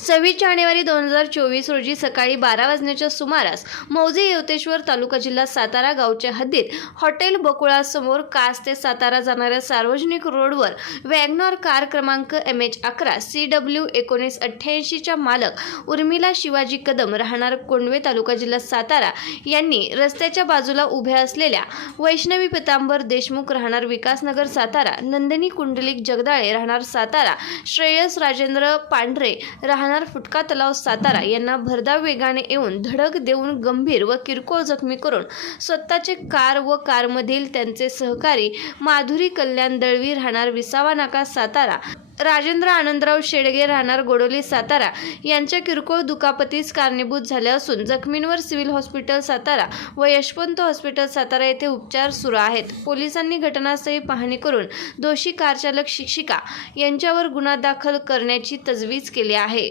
सव्वीस जानेवारी दोन हजार चोवीस रोजी सकाळी बारा वाजण्याच्या सुमारास मौजे येवतेश्वर तालुका जिल्हा सातारा गावच्या हद्दीत हॉटेल बकुळासमोर कास ते सातारा जाणाऱ्या सार्वजनिक रोडवर वॅगनॉर कार क्रमांक एम एच अकरा सी डब्ल्यू एकोणीस अठ्ठ्याऐंशीच्या मालक उर्मिला शिवाजी कदम राहणार कोंडवे तालुका जिल्हा सातारा यांनी रस्त्याच्या बाजूला उभ्या असलेल्या वैष्णवी पितांबर देशमुख राहणार विकासनगर सातारा नंदिनी कुंडलिक जगदाळे राहणार सातारा श्रेयस राजेंद्र पांढरे राहणार फुटका तलाव सातारा यांना भरधाव वेगाने येऊन धडक देऊन गंभीर व किरकोळ जखमी करून स्वतःचे कार व कारमधील त्यांचे सहकारी माधुरी कल्याण दळवी राहणार विसावा नाका सातारा राजेंद्र आनंदराव शेडगे राहणार गोडोली सातारा यांच्या किरकोळ दुखापतीस कारणीभूत झाल्या असून जखमींवर सिव्हिल हॉस्पिटल सातारा व यशवंत हॉस्पिटल सातारा येथे उपचार सुरू आहेत. पोलिसांनी घटनास्थळी पाहणी करून दोषी कारचालक शिक्षिका यांच्यावर गुन्हा दाखल करण्याची तजवीज केली आहे.